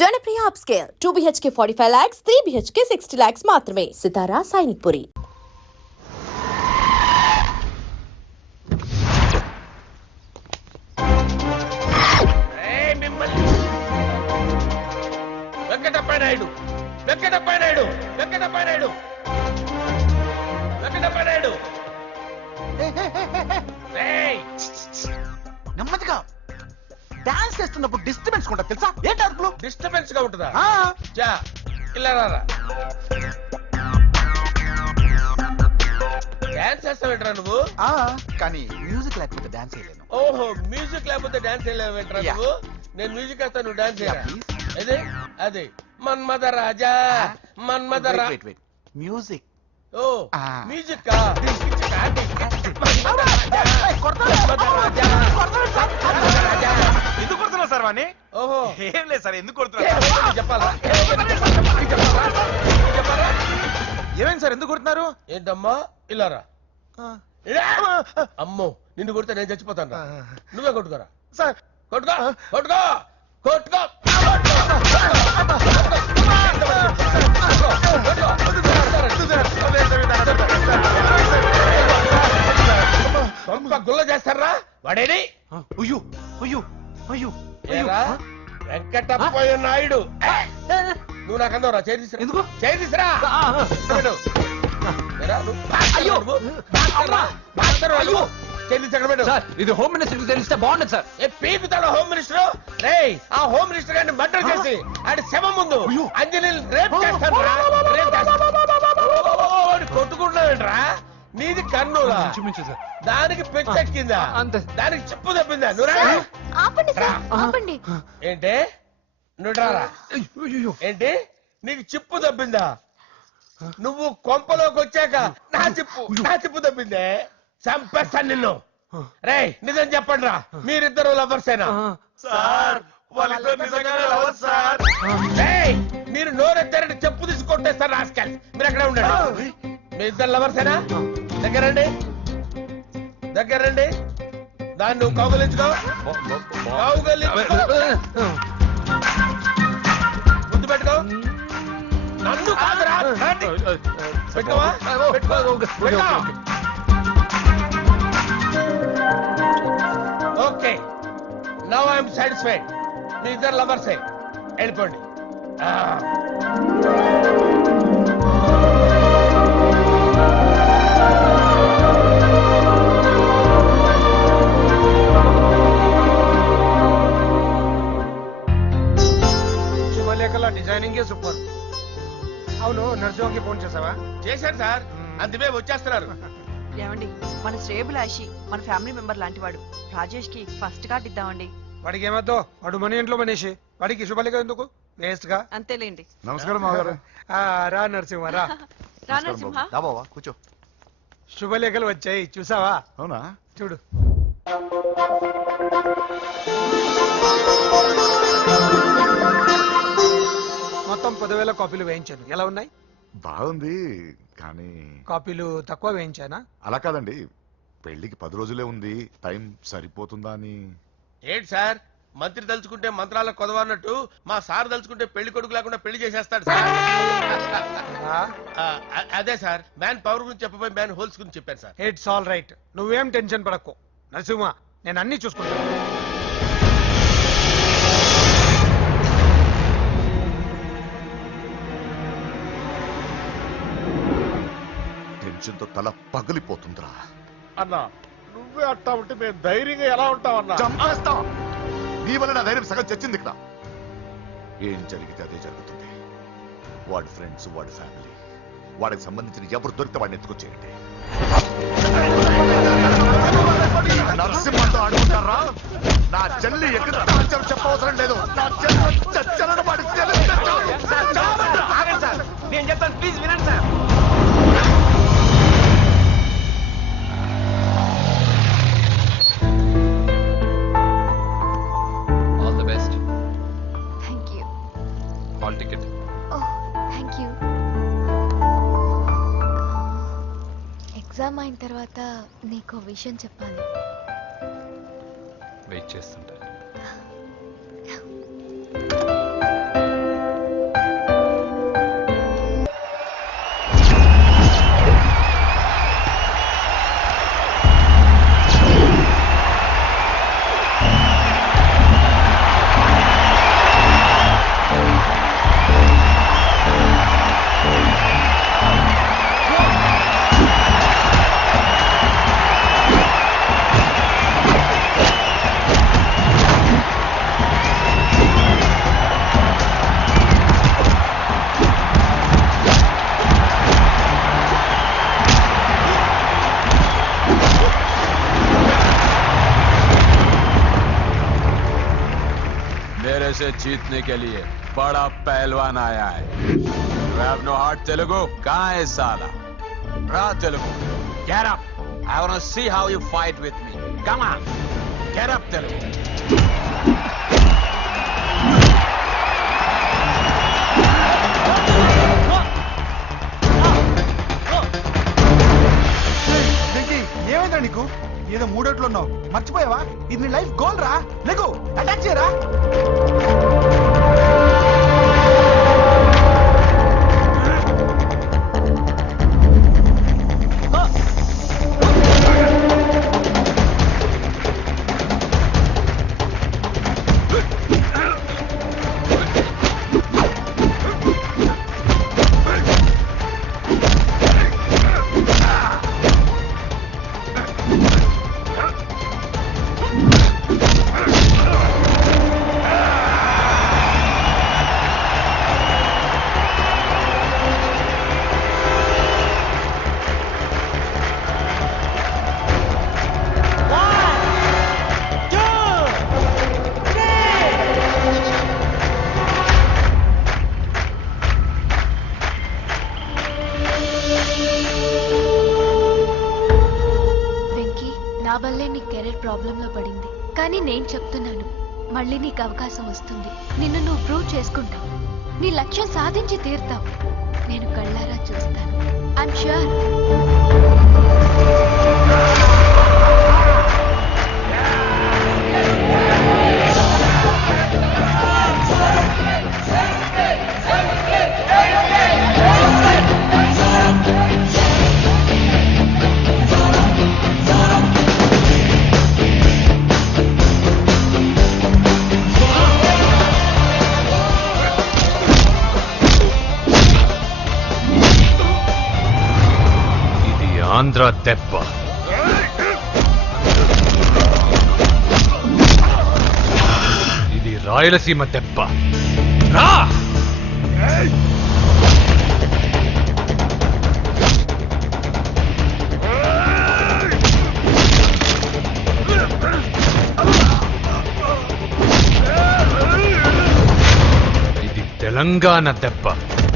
Janapriya upscale 2 BHK 45 lakhs, 3 BHK 60 lakhs మాత్రమే. సితారా సైనిక్పురి. నెమ్మదిగా dance చేస్తున్నప్పుడు డిస్టర్బెన్స్ కూడా తెలుసా? ఏంటి అరుపులు? డిస్టర్బెన్స్ గా ఉంటుందా? ఇలా రారా. డాన్స్ చేస్తావేంట్రా నువ్వు? కానీ మ్యూజిక్ లేకపోతే డాన్స్ చేయలేను. ఓహో, మ్యూజిక్ లేకపోతే డాన్స్ చేయలేవేంట్రా నువ్వు? నేను మ్యూజిక్ వేస్తా, నువ్వు డాన్స్ చేయరా? అదే అదే మన్మద రాజా, మన్మద మ్యూజిక్. ఓ మ్యూజిక్ ఎందుకు కొడుతున్నారు సార్ వాణ్ణి? ఓహో ఏం లేదు సార్, ఎందుకు కొడుతున్నారు చెప్పాలా? ఏమైంది సార్, ఎందుకు కొడుతున్నారు? ఏంటమ్మా ఇలారా. అమ్మో, నిన్ను కొడితే నేను చచ్చిపోతాను. నువ్వే కొట్టుకోరా సార్. కొట్టుకో కొట్టుకో కొట్టుకో. గుల్ల చేస్తారా వాడేని? అయ్యో అయ్యో అయ్యో వెంకటప్పయ్య నాయుడు. నువ్వు నాకు అందవురా, చేయి తీసురా. ఎందుకు చేయి తీసురా. ఇది హోమ్ మినిస్టర్ తెలిస్తే బాగుండదు సార్. పీపుతాడు హోమ్ మినిస్టర్. ఆ హోమ్ మినిస్టర్ గారిని మర్డర్ చేసి ఆడి శవం ముందు అంజలి రేప్ చేస్తాను. కొట్టుకుంటావేంట్రా? నీది కన్నులా? దానికి పెచ్చెక్కిందా? దానికి చెప్పు తప్పిందా? ఏంటి నువ్వు రారా? ఏంటి నీకు చిప్పు తప్పిందా? నువ్వు కొంపలోకి వచ్చాక నా చిప్పు తప్పిందే. చంపేస్తాను నిన్ను. రే నిజం చెప్పండి రా, మీరిద్దరు లవర్సేనా? మీరు నోరెత్తారంటే చెప్పు తీసి కొట్టేస్తారు రాస్కల్. మీరు అక్కడే ఉండండి. మీ ఇద్దరు లవర్సేనా? దగ్గరండి దగ్గరండి. దాన్ని నువ్వు కౌగలించుకో. ముందు పెట్టుకో. నన్ను కాదురా, పెట్టుకోవా? Okay, now I'm satisfied. మీ ఇద్దరు లవర్సే, వెళ్ళిపోండి. శుభలేఖల డిజైనింగ్ సూపర్. అవును, నర్సింహకి ఫోన్ చేసావా? చేశాను సార్, అందుకే వచ్చేస్తున్నారు. ఏమండి, మన శ్రేయభిలాషి మన ఫ్యామిలీ మెంబర్ లాంటి వాడు. రాజేష్ కి ఫస్ట్ కార్డ్ ఇద్దామండి. వాడికి ఏమద్దో, వాడు మన ఇంట్లో మనిషి. వాడికి శుభలేఖ ఎందుకు? వేస్ట్ గా. అంతేలేండి. నమస్కారం మామగారు. రా నరసింహ రా. రా నరసింహ. కూర్చో. శుభలేఖలు వచ్చాయి, చూసావా? అవునా? చూడు. మొత్తం 10,000 కాపీలు వేయించాను. ఎలా ఉన్నాయి? బాగుంది, కానీ కాపీలు తక్కువ వేయించానా? అలా కాదండి, పెళ్లికి 10 రోజులే ఉంది, టైం సరిపోతుందా అని. ఏంటి సార్, మంత్రి తలుచుకుంటే మంత్రాల కొదవన్నట్టు మా సార్ తలుచుకుంటే పెళ్లి కొడుకు లేకుండా పెళ్లి చేసేస్తాడు సార్. అదే సార్, మ్యాన్ పవర్ గురించి చెప్పబోయి మ్యాన్ హోల్స్ గురించి చెప్పాను సార్. ఇట్స్ ఆల్ రైట్, నువ్వేం టెన్షన్ పడకు నరసింహ, నేను అన్ని చూసుకుంటాను. టెన్షన్తో తల పగిలిపోతుందిరా. అన్నా నువ్వే అట్టా ఉంటే మేము ధైర్యంగా ఎలా ఉంటామన్నా? చంపేస్తా. నీ వల్ల నా ధైర్యం సగం చచ్చింది ఇక్కడ. ఏం జరిగితే అదే జరుగుతుంది. వాడి ఫ్రెండ్స్, వాడి ఫ్యామిలీ, వాడికి సంబంధించిన ఎవరు దొరికితే వాడిని ఎత్తుకొచ్చేయండి. నరసింహతో ఆడుకుంటారా? నా చెల్లి ఎక్కడ చెప్పవసరం లేదు. నా చెల్లి చచ్చలను వాడి నేను చెప్తాను, ప్లీజ్ వినండి సార్. ఎగ్జామ్ అయిన తర్వాత నీకు విషయం చెప్పాలి. వెయిట్ చేస్తుంటా. मुझे जीतने के लिए बड़ा पहलवान आया है। You have no heart, Telugu? कहाँ है साला? Ra Telugu, get up. I want to see how you fight with me. Come on, get up, Telugu. ఏమైందా నీకు? ఏదో మూడోట్లో ఉన్నావు, మర్చిపోయావా? ఇది నీ లైఫ్ గోల్ రా. లేకు, అటాక్ చేయరా. ప్రాబ్లంలో పడింది. కానీ నేను చెప్తున్నాను, మళ్ళీ నీకు అవకాశం వస్తుంది. నిన్ను నువ్వు ప్రూవ్ చేసుకుంటావు. నీ లక్ష్యం సాధించి తీరుతావు. నేను కళ్ళారా చూస్తాను. I'm sure. ఆంధ్ర దెబ్బ, ఇది రాయలసీమ దెబ్బ. రా! ఇది తెలంగాణ దెబ్బ.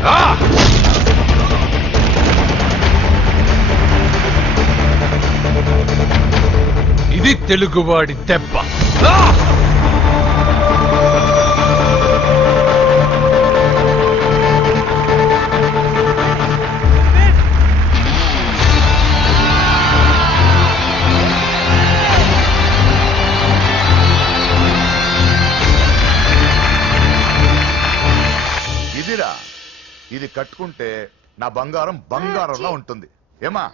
రా! ఇది తెలుగువాడి దెబ్బ. ఇదిరా, ఇది కట్టుకుంటే నా బంగారం బంగారంలా ఉంటుంది. ఏమా?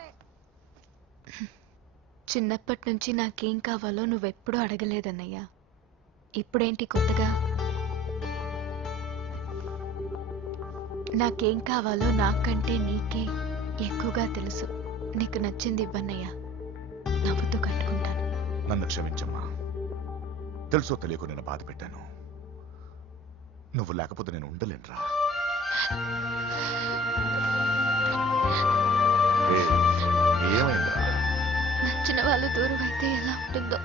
చిన్నప్పటి నుంచి నాకేం కావాలో నువ్వెప్పుడూ అడగలేదన్నయ్యా. ఇప్పుడేంటి కొత్తగా? నాకేం కావాలో నాకంటే నీకే ఎక్కువగా తెలుసు. నీకు నచ్చింది ఇవ్వన్నయ్యా, నవ్వుతూ కట్టుకుంటాను. నన్ను క్షమించమ్మా. తెలుసో తెలియకు నేను బాధ పెట్టాను. నువ్వు లేకపోతే నేను ఉండలేనురా. ఏమైందిరా? నచ్చిన వాళ్ళు దూరం అయితే ఎలా ఉంటుందో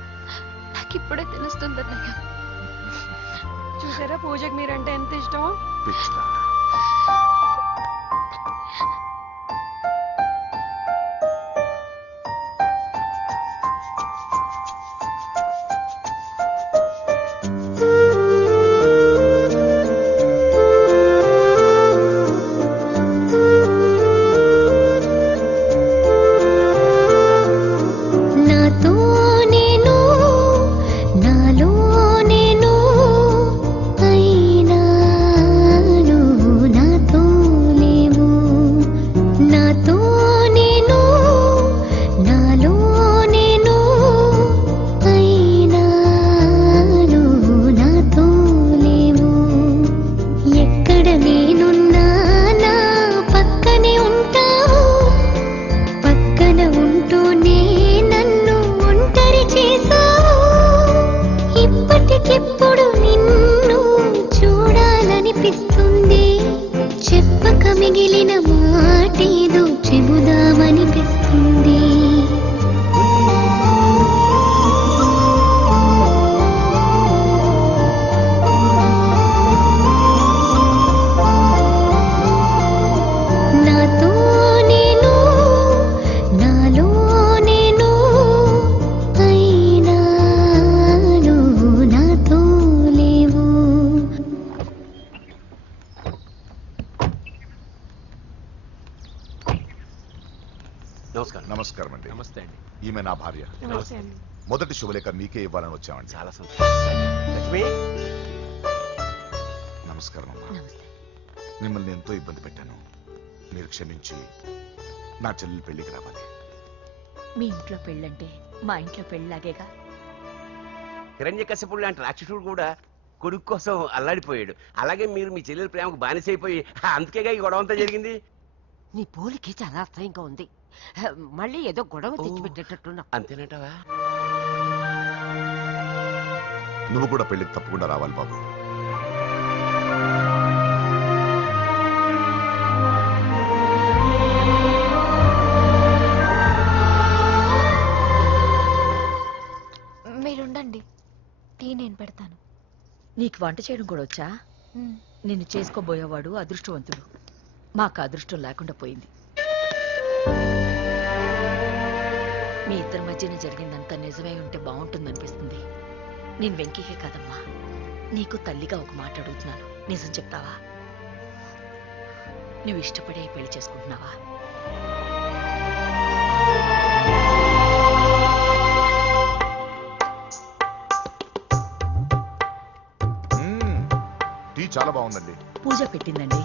నాకు ఇప్పుడే తెలుస్తుందన్నయ్య. చూసారా పూజకి మీరంటే ఎంత ఇష్టమో. పిచ్చిదా. నాలో నేను అయినాను. నమస్కారం. నమస్కారం అండి. నమస్తే అండి. ఈమె నా భార్య. మొదటి శుభలేఖ మీకే ఇవ్వాలని వచ్చామండి. చాలా సంతోషం. లక్ష్మి నమస్కారం అమ్మా. మిమ్మల్ని ఎంతో ఇబ్బంది పెట్టాను. మీరు క్షమించి నా చెల్లెలి పెళ్లికి రావాలి. మీ ఇంట్లో పెళ్ళంటే మా ఇంట్లో పెళ్ళలాగేగా. హిరణ్యకశిపుడు లాంటి రాక్షసుడు కూడా కొడుకు కోసం అల్లాడిపోయాడు. అలాగే మీరు మీ చెల్లెల ప్రేమకు బానిసైపోయి అందుకేగా ఈ గొడవ అంతా జరిగింది. నీ పోలికి చాలా అసహ్యంగా ఉంది. మళ్ళీ ఏదో గొడవ తెచ్చిపెట్టేటట్టున్నా. అంతేనంటావా? నువ్వు కూడా పెళ్లికి తప్పకుండా రావాలి బాబు. మీరుండండి, టీ నేను పెడతాను. నీకు వంట చేయడం కూడా వచ్చా? నిన్ను చేసుకోబోయేవాడు అదృష్టవంతుడు. మాకు అదృష్టం లేకుండా పోయింది. మీ ఇద్దరి మధ్యన జరిగిందంతా నిజమై ఉంటే బాగుంటుందనిపిస్తుంది. నేను వెంకీకే కదమ్మా, నీకు తల్లిగా ఒక మాట అడుగుతున్నాను. నిజం చెప్తావా? నువ్వు ఇష్టపడే పెళ్లి చేసుకుంటున్నావా? టీ చాలా బాగుందండి. పూజ పెట్టిందండి.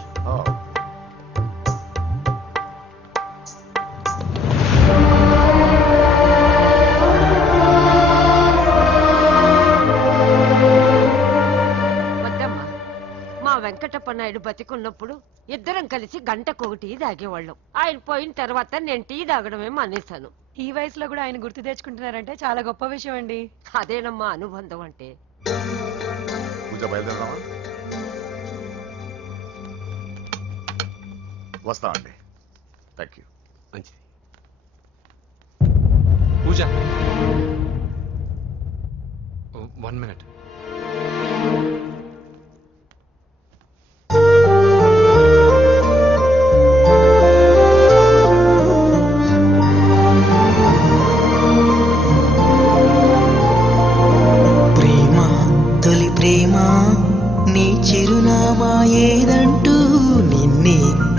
వెంకటప్ప నాయుడు బతికున్నప్పుడు ఇద్దరం కలిసి గంటకు టీ తాగేవాళ్ళం. ఆయన పోయిన తర్వాత నేను టీ తాగడమే మానేశాను. ఈ వయసులో కూడా ఆయన గుర్తు తెచ్చుకుంటున్నారంటే చాలా గొప్ప విషయం అండి. అదేనమ్మా అనుబంధం అంటే. పూజ బయలుదేరదామా? వస్తామండి. Thank you. మంచిది. పూజ 1 minute.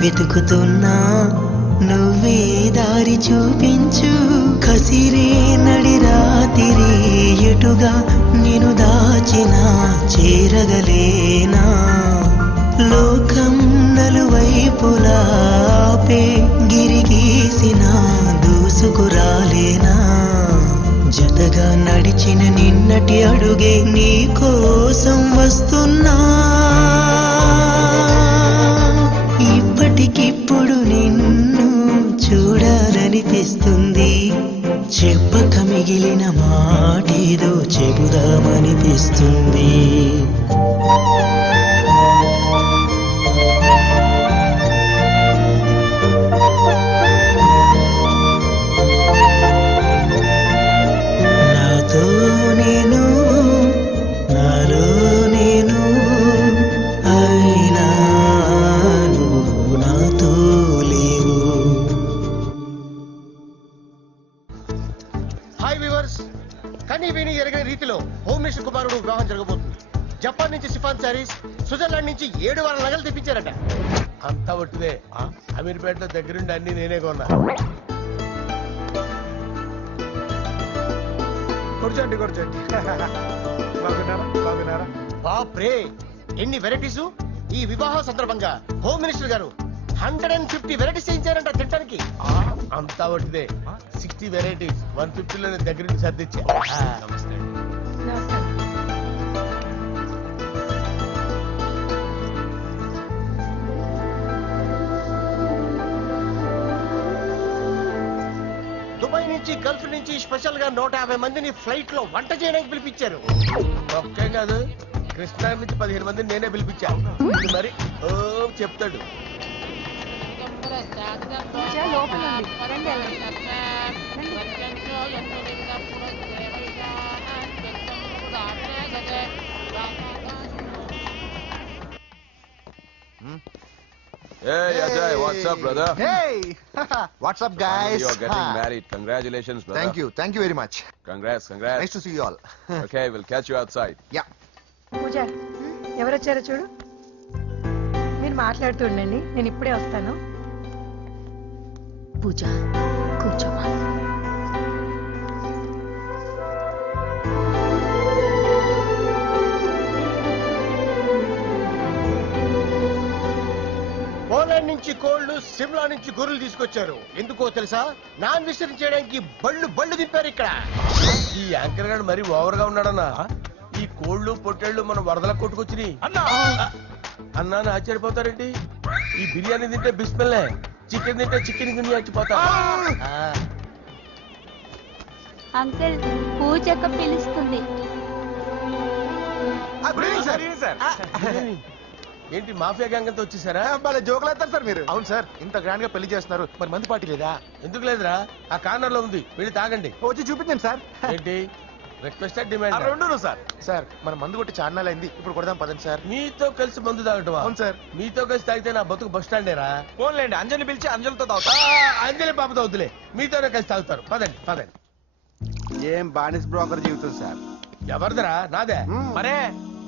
వెతుకుతున్నా నువ్వే దారి చూపించు. కసిరే నడి రాతిరి ఎటుగా నిన్ను దాచినా చేరగలేనా? లోకం నలువైపులాపే గిరిగీసిన దూసుకురాలేనా? జతగా నడిచిన నిన్నటి అడుగే నీ కోసం వస్తున్నా. ఇప్పటికిప్పుడు నిన్ను చూడాలనిపిస్తుంది. చెప్పక మిగిలిన మాటేదో చెబుదామనిపిస్తుంది. నాతో నేను, నాలో నేను, అయినా నువ్వు నాతో లేవు. హాయ్ వ్యూవర్స్, కనీ విని ఎరగని రీతిలో హోమ్ మినిస్టర్ కుమారుడు వివాహం జరగబోతుంది. జపాన్ నుంచి సిఫాన్ శారీస్, స్విట్జర్లాండ్ నుంచి 7 వారాల నగలు తెప్పించారట. అంతా ఒట్టిదే. అమీర్పేటలో దగ్గరుండి అన్ని నేనే కొన్నా. కూర్చోండి కూర్చోండి. బాగున్నారా? బాగున్నారా? బాప్రే, ఎన్ని వెరైటీస్! ఈ వివాహం సందర్భంగా హోమ్ మినిస్టర్ గారు 150 వెరైటీస్ చేయించారంట తినడానికి. అంతా ఒట్టిదే. 60 వెరైటీస్ 150లో దగ్గర నుంచి సర్దిచ్చా. నమస్తే అండి. దుబాయ్ నుంచి, గల్ఫ్ నుంచి స్పెషల్ గా 150 మందిని ఫ్లైట్ లో వంట చేయడానికి పిలిపించారు. ఒక్కే కాదు, కృష్ణా నుంచి 15 మందిని నేనే పిలిపించా. మరి ఓ చెప్తాడు. లోపల ఉంది. రండి, రండి. Hey Ajay, what's up, brother? Hey, what's up, guys? You're getting married. Congratulations, brother. Thank you very much. Congrats. Nice to see you all. Okay, we'll catch you outside. Yeah. పూజ, ఎవరొచ్చారో చూడు. మీరు మాట్లాడుతూ ఉండండి, నేను ఇప్పుడే వస్తాను. పూజ కూర్చో. కూర్చోమా. పోలాండ్ నుంచి కోళ్లు, సిమ్లా నుంచి గొర్రెలు తీసుకొచ్చారు. ఎందుకో తెలుసా? నాన్ విసిరి చేయడానికి బళ్ళు దింపారు ఇక్కడ. ఈ యాంకర్ గారు మరీ ఓవర్ గా ఉన్నాడన్నా. ఈ కోళ్లు పొట్టేళ్లు మనం వరదలకు కొట్టుకొచ్చినాయి అన్నాను. ఆశ్చర్యపోతారేంటి? ఈ బిర్యానీ తింటే బిస్మిల్లే, చికెన్ తింటే చికెన్ గిన్నె చచ్చిపోతా. అంకుల్ పూజక్క పిలుస్తుంది. ఏంటి మాఫియా గ్యాంగ్ అంతా వచ్చేసారా? జోకులు వేస్తారు సార్ మీరు. అవును సార్, ఇంత గ్రాండ్ గా పెళ్లి చేస్తున్నారు, మరి మంది పార్టీ లేదా? ఎందుకు లేదురా? ఆ కార్నర్ లో ఉంది, వెళ్ళి తాగండి. వచ్చి చూపించండి సార్. ఏంటి రిక్వెస్ట్ డిమాండ్? రెండు సార్. సార్ మన మందు కొట్టి చాన్నాళ్ళు అయింది, ఇప్పుడు కొడదాం పదండి సార్. మీతో కలిసి మందు తాగటమా? అవును సార్. మీతో కలిసి తాగితే నా బతుకు బస్ స్టాండేరా? ఫోన్లేండి, అంజలి పిలిచి అంజలితో తాగుతా. అంజలి పాపతో వద్దులే, మీతోనే కలిసి తాగుతారు. పదండి పదండి. ఏం బానిస్ బ్రోకర్ జీవితం సార్. ఎవరిదిరా? నాదే. మరే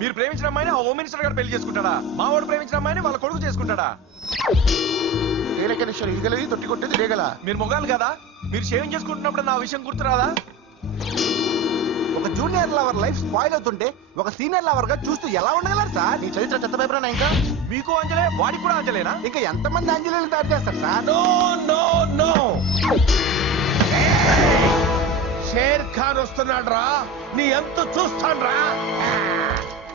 మీరు ప్రేమించిన అమ్మాయిని హోమ్ మినిస్టర్ గారు పెళ్లి చేసుకుంటాడా? మా వాడు ప్రేమించిన అమ్మాయిని వాళ్ళ కొడుకు చేసుకుంటాడా? ఈగలది తొట్టి కొట్టేది రేగల. మీరు మొగాలు కదా, మీరు షేవింగ్ చేసుకుంటున్నప్పుడు నా విషయం గుర్తురాదా? ఒక జూనియర్ లవర్ లైఫ్ స్పాయిల్ అవుతుంటే ఒక సీనియర్ లవర్ గా చూస్తూ ఎలా ఉండగలరు సార్? నీ చరిత్ర చెత్త పేపర్. ఇంకా మీకు అంజలే, వాడికి కూడా అంజలేనా? ఇంకా ఎంతమంది అంజలీలు తయారు చేస్తారు sir? No no no, Sher Khan వస్తున్నాడు రా, నీ ఎంత చూస్తాను రా.